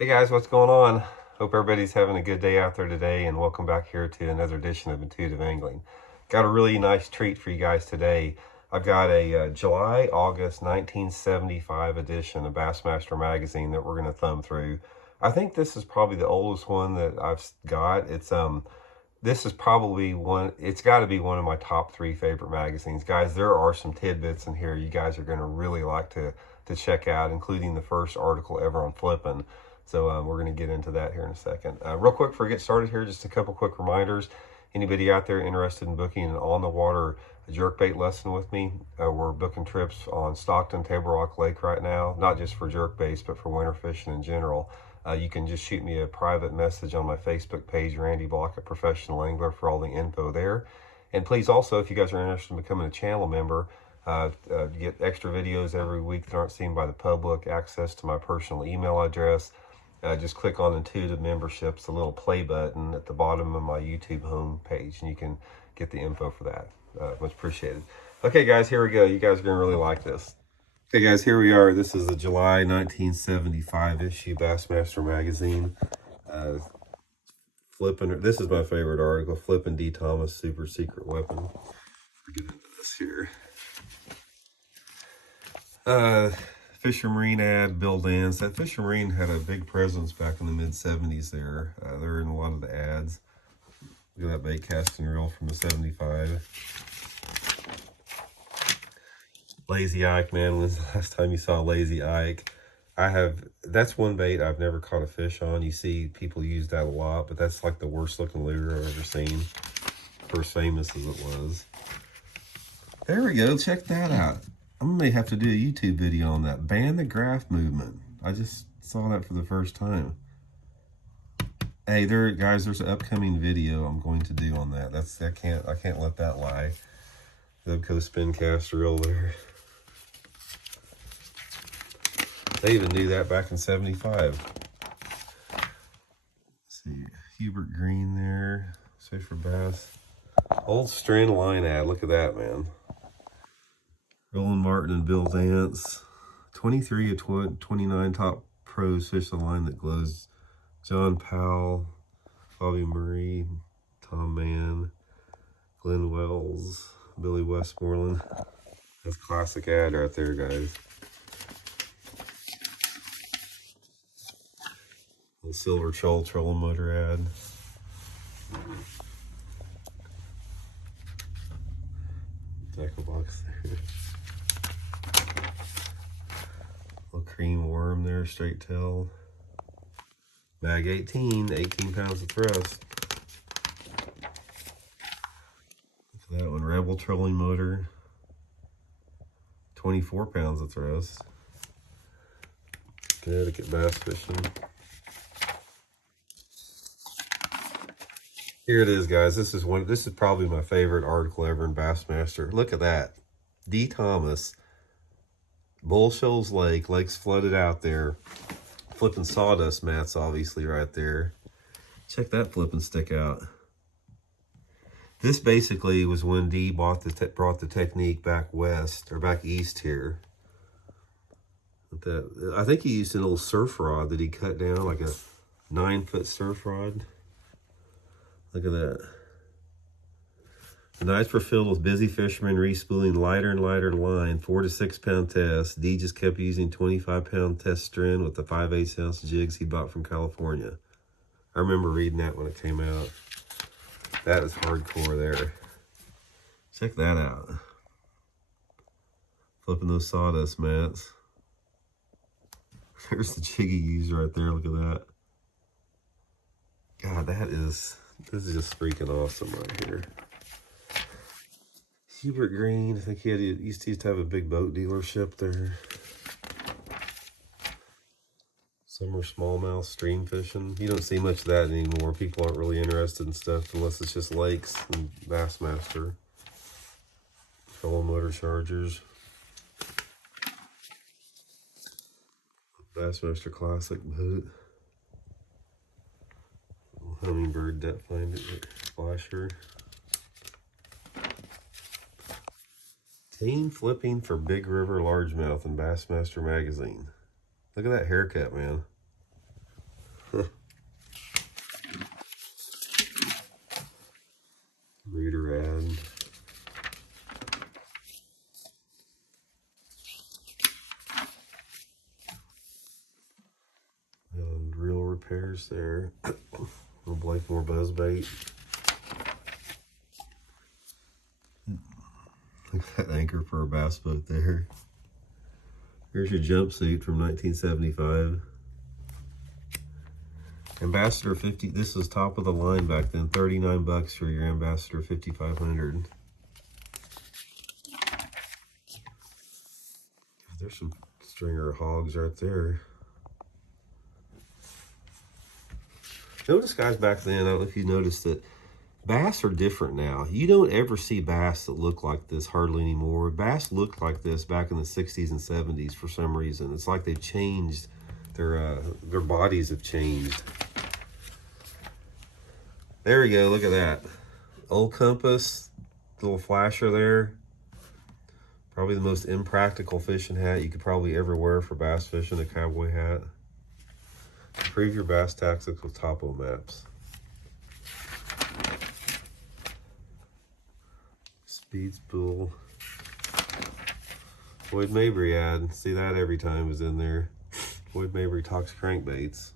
Hey guys, what's going on? Hope everybody's having a good day out there today, and welcome back here to another edition of Intuitive Angling. Got a really nice treat for you guys today. I've got a July-August 1975 edition of Bassmaster magazine that we're going to thumb through. I think this is probably the oldest one that I've got. This is probably it's got to be one of my top three favorite magazines. Guys, there are some tidbits in here you guys are going to really like to check out, including the first article ever on flipping. So we're going to get into that here in a second. Real quick, before we get started here, just a couple quick reminders. Anybody out there interested in booking an on-the-water jerkbait lesson with me? We're booking trips on Stockton, Table Rock Lake right now, not just for jerkbaits, but for winter fishing in general. You can just shoot me a private message on my Facebook page, Randy Block, a professional angler, for all the info there. And please also, if you guys are interested in becoming a channel member, get extra videos every week that aren't seen by the public, access to my personal email address. Just click on Intuitive Memberships, the little play button at the bottom of my YouTube home page, and you can get the info for that. Much appreciated. Okay, guys, here we go. You guys are going to really like this. Okay, guys, here we are. This is the July 1975 issue Bassmaster magazine. Flipping. This is my favorite article. Flipping D. Thomas Super Secret Weapon. We'll get into this here. Fisher Marine ad, Bill Dance. That Fisher Marine had a big presence back in the mid-70s there. They're in a lot of the ads. Look at that bait casting reel from the 75. Lazy Ike, man. When's the last time you saw Lazy Ike? That's one bait I've never caught a fish on. You see people use that a lot, but that's like the worst looking lure I've ever seen. First famous as it was. There we go. Check that out. I may have to do a YouTube video on that. Ban the graph movement. I just saw that for the first time. Hey, guys, there's an upcoming video I'm going to do on that. I can't let that lie. Zebco spin cast reel there. They even knew that back in 75. Let's see, Hubert Green there. Safe for bass. Old Strand Line ad. Look at that, man. Roland Martin and Bill Dance. 23 of 29 top pros fish the line that glows. John Powell, Bobby Murray, Tom Mann, Glenn Wells, Billy Westmoreland. That's a classic ad right there, guys. Little Silver Shoal trolling motor ad. Tackle box there. Little cream worm there, straight tail. Mag 18 pounds of thrust. Look at that one, Rebel trolling motor. 24 pounds of thrust. Connecticut bass fishing. Here it is, guys. This is probably my favorite article ever in Bassmaster. Look at that. D. Thomas. Bull Shoals Lake. Lake's flooded out there. Flipping sawdust mats, obviously, right there. Check that flipping stick out. This basically was when D brought the technique back west, or back east here. I think he used an old surf rod that he cut down, like a 9-foot surf rod. Look at that. The nights were filled with busy fishermen respooling lighter and lighter line, 4 to 6 pound tests. D just kept using 25-pound test string with the 5/8 ounce jigs he bought from California. I remember reading that when it came out. That is hardcore there. Check that out. Flipping those sawdust mats. There's the jig he used right there. Look at that. God, this is just freaking awesome right here. Hubert Green, I think he used to have a big boat dealership there. Summer smallmouth stream fishing. You don't see much of that anymore. People aren't really interested in stuff unless it's just lakes and Bassmaster. Fellow motor chargers. Bassmaster Classic boat. Humminbird depth finder flasher. Team flipping for Big River Largemouth in Bassmaster magazine. Look at that haircut, man. pairs there. Little Blakemore buzz bait. Look at that anchor for a bass boat there. Here's your jumpsuit from 1975. Ambassador 50, this was top of the line back then, 39 bucks for your Ambassador 5500. There's some stringer hogs right there. Notice, guys, back then, I don't know if you noticed that bass are different now. You don't ever see bass that look like this hardly anymore. Bass looked like this back in the 60s and 70s for some reason. It's like they've changed, their bodies have changed. There we go, look at that. Old compass, little flasher there. Probably the most impractical fishing hat you could probably ever wear for bass fishing, a cowboy hat. Improve your bass tactics with topo maps. Speed spool. Boyd Mabry ad. See that every time is in there. Boyd Mabry talks crankbaits.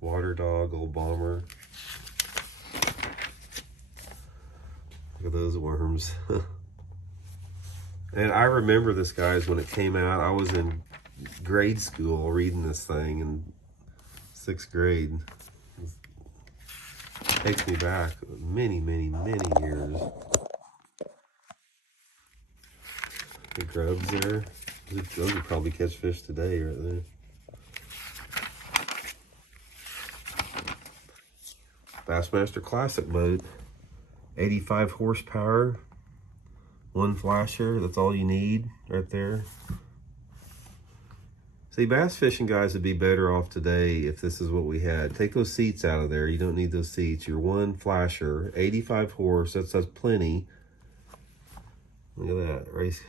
Water dog, old bomber. Look at those worms. And I remember this, guys, when it came out. I was in grade school reading this thing in 6th grade. It takes me back many, many, many years. The grubs there. Those would probably catch fish today right there. Bassmaster Classic boat. 85 horsepower. One flasher. That's all you need right there. See, bass fishing, guys, would be better off today if this is what we had. Take those seats out of there. You don't need those seats. Your one flasher. 85 horse. That's plenty. Look at that. Race.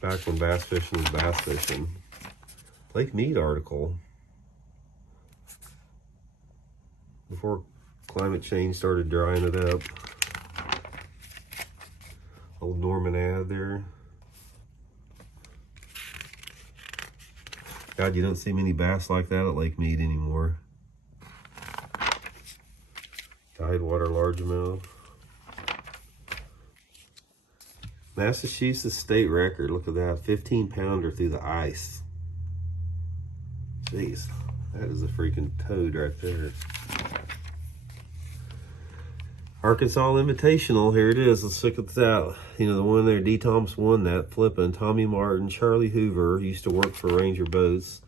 Back when bass fishing was bass fishing. Lake Mead article. Before climate change started drying it up. Old Norman ad there. God, you don't see many bass like that at Lake Mead anymore. Tidewater largemouth. Massachusetts state record. Look at that. 15-pounder through the ice. Jeez. That is a freaking toad right there. Arkansas Invitational. Here it is. Let's look at that. You know, the one there. D. Thomas won that. Flipping. Tommy Martin. Charlie Hoover. Used to work for Ranger Boats.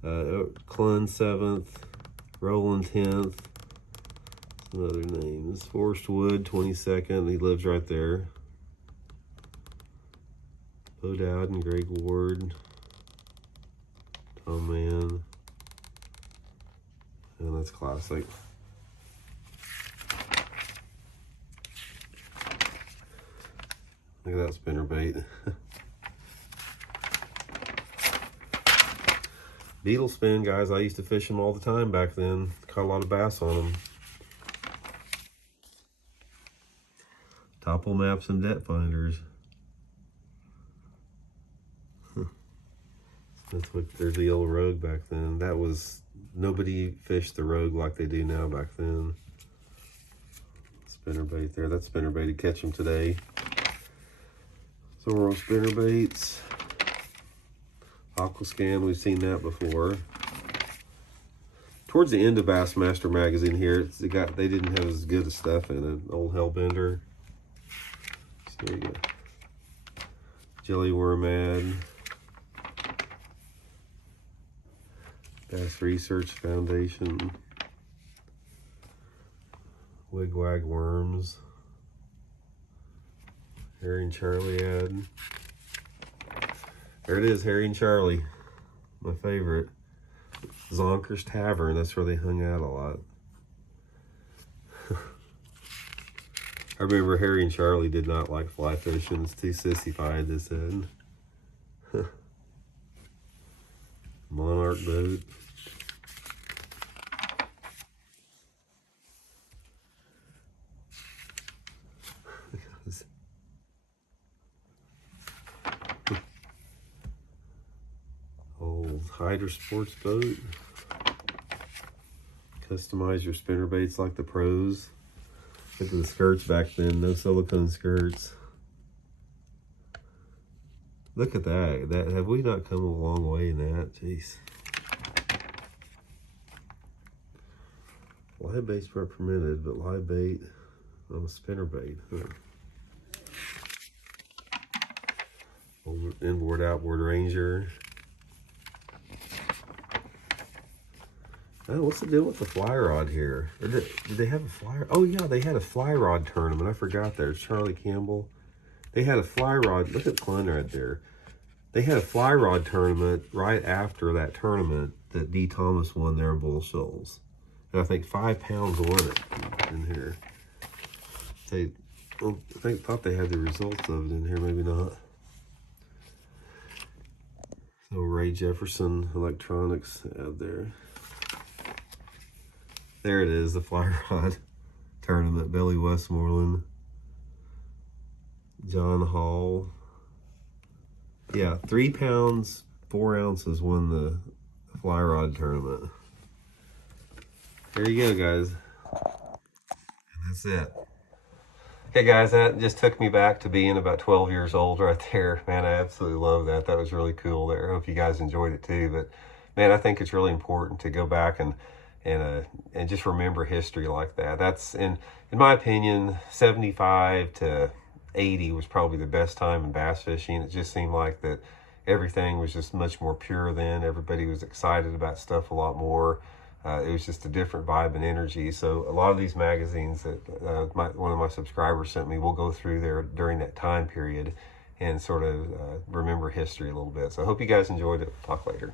Clun 7th. Roland 10th. Some other names. Forrest Wood 22nd. He lives right there. Bo Dowden, Greg Ward, Tom Mann, and that's classic. Look at that spinnerbait. Beetle spin, guys. I used to fish them all the time back then. Caught a lot of bass on them. Topo maps and depth finders. That's what, there's the old Rogue back then. That was, nobody fished the Rogue like they do now back then. Spinnerbait there. That spinnerbait to catch them today. Zorro spinnerbaits. Aquascan, we've seen that before. Towards the end of Bassmaster magazine here, they didn't have as good of stuff in it. Old Hellbender. So there you go. Jelly worm ad. Bass Research Foundation. Wigwag worms. Harry and Charlie ad. There it is, Harry and Charlie. My favorite. Zonker's Tavern, that's where they hung out a lot. I remember Harry and Charlie did not like fly fishing. It's too sissified, they said. Monarch boat. Hydra Sports boat. Customize your spinner baits like the pros. Look at the skirts back then, no silicone skirts. Look at that. Have we not come a long way in that? Jeez. Live baits weren't permitted, but live bait on a spinner bait. Huh. Inboard, outboard Ranger. Oh, what's the deal with the fly rod here? Or did they have a fly? Oh yeah, they had a fly rod tournament. I forgot. There's Charlie Campbell. They had a fly rod. Look at Glenn right there. They had a fly rod tournament right after that tournament that D. Thomas won there in Bull Shoals. And I think 5 pounds won it in here. Thought they had the results of it in here, maybe not. So Ray Jefferson Electronics out there. There it is, the fly rod tournament. Billy Westmoreland, John Hall. Yeah, 3 pounds, 4 ounces won the fly rod tournament. There you go, guys. And that's it. Okay, guys, that just took me back to being about 12 years old right there. Man, I absolutely love that. That was really cool there. I hope you guys enjoyed it too. But man, I think it's really important to go back and just remember history like that. That's, in my opinion, 75 to 80 was probably the best time in bass fishing. It just seemed like that everything was just much more pure then. Everybody was excited about stuff a lot more. It was just a different vibe and energy. So a lot of these magazines that one of my subscribers sent me, we'll go through there during that time period and sort of remember history a little bit. So I hope you guys enjoyed it. Talk later.